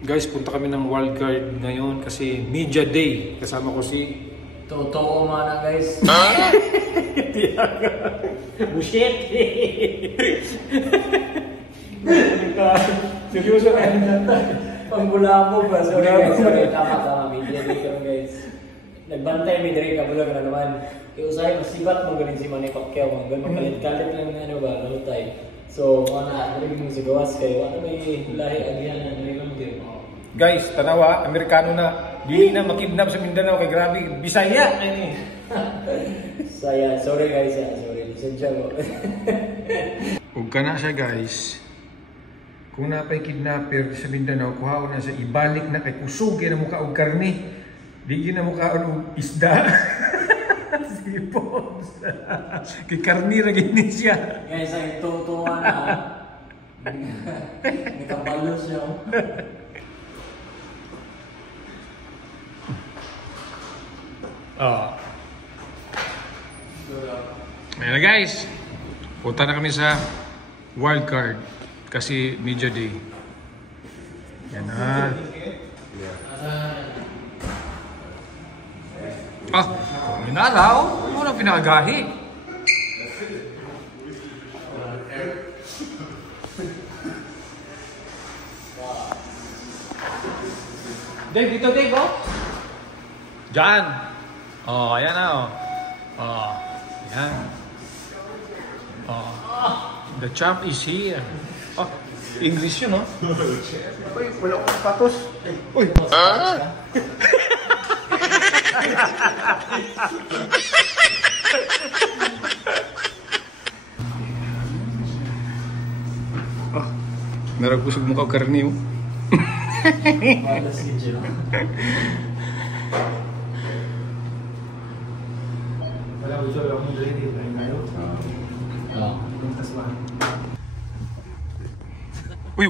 Guys, punta kami ng wildcard ngayon kasi media day. Kasama ko si... Totoo mana guys. Bullshit. Seryoso ka? Panggulabo ba? Sorry guys. Tama. Media day kami guys. Nagbantay may diri kabulag na naman. Iusay masibat mo galing si Manny Pacquiao. Magkalit-kalit lang na ano ba, lutay. So, mana diri mo sigawas kay ano may lahi agihan na diri mo gyud. Guys, tanawa, Amerikano na. Dili na makidnap sa Mindanao kay grabe Bisaya ani. Saya, sorry guys, sorry. Sadya ko. Ug kana siya guys. Kung napay kidnapper sa Mindanao, kuhaon na sa ibalik na kay kusog na mukha og karne. Di na mukha og isda. Sipon. Kay karne ra gini siya. Guys, ay tutuwa na. Nakabalo siya. Ayan na guys, punta na kami sa wildcard kasi media day. Yan na. Minaraw, ano na pinakagahi? Dave, dito Dave, oh. Diyan. Oh, ayan na, oh. Oh, ayan. Oh, the champ is here. Oh, English yun, no? Uy, wala akong sapatos. Uy! Oh, narakusog mo ka karni, oh. Uy!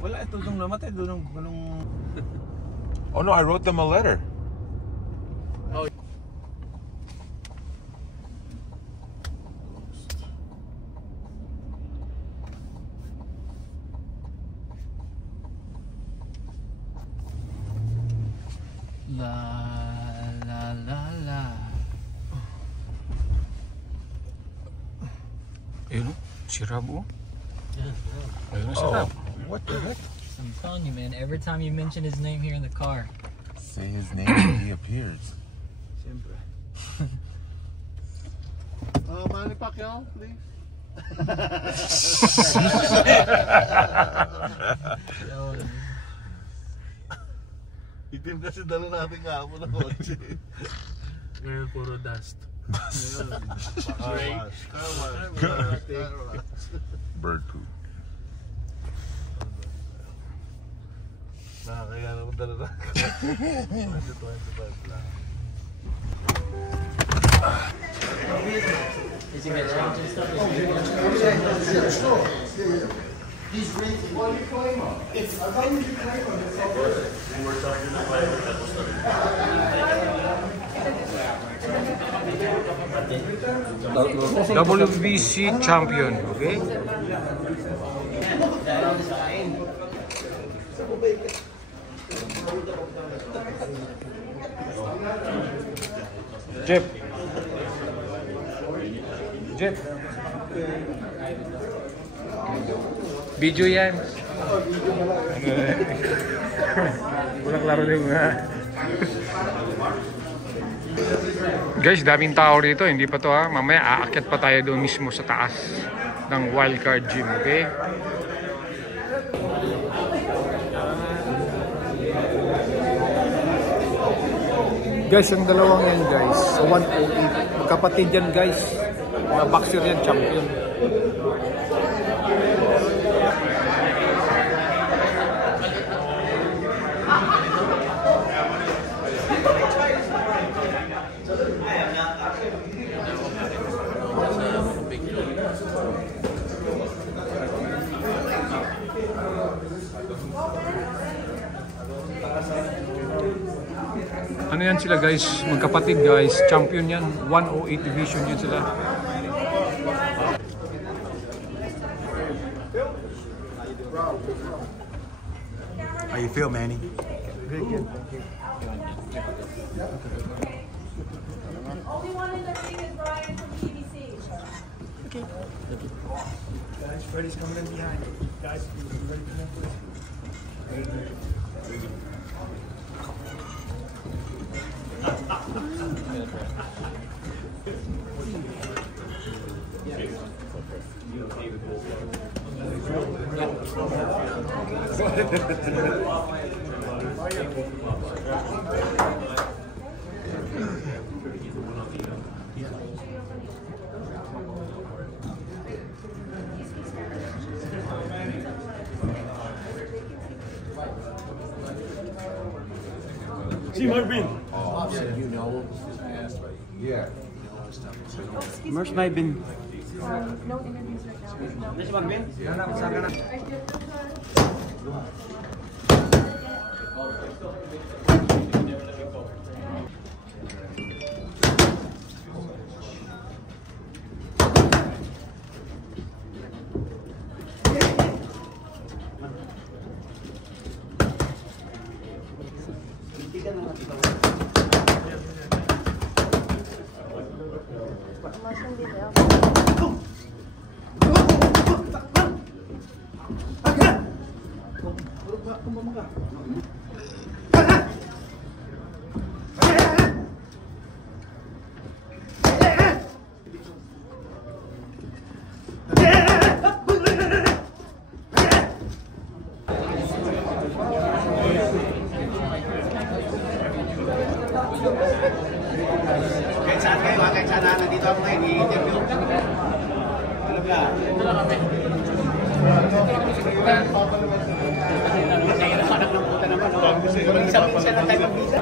Wala ito nung namatay doon nung Oh no, I wrote them a letter. Oh. La. Ayun, si Rabo. Ayun, si Rabo. What the heck? I'm telling you, man. Every time you mention his name here in the car, Say his name and he appears. Siempre. Manny Pacquiao, please. Itim kasi dala natin kahapon na kotse. Ngayon puro dust. Bird poop. Nakakaya naman dala na. 2025 lang. is he gonna change his stuff? He's drinking. What do you claim on? It's I thought you claim on it. WBC champion, okay? Jeff. Video yan. Walang laro din mga. Guys, daming tao dito. Hindi pa to ha. Mamaya aakyat pa tayo doon mismo sa taas ng wildcard gym, okay? Guys, ang dalawang yan guys, sa 108. Magkapatid yan guys. Mga boxer yan, champion. Ano yan sila guys, magkapatid guys, champion yan, 108 division yan sila. How you feel, Manny? Only one in the ring is Brian from BBC. Guys, Freddie's coming in behind. Guys, ready to come See Marvin. Yeah. Merce Marvin. No interviews right now. Si Marvin? Sana na. Kahit saan kayo, kahit saan na nandito ako ngayon, i-interview. Alam ka? Ito lang kami. Kasi nahirapan ng puta naman. Isa lang tayo mag-visa.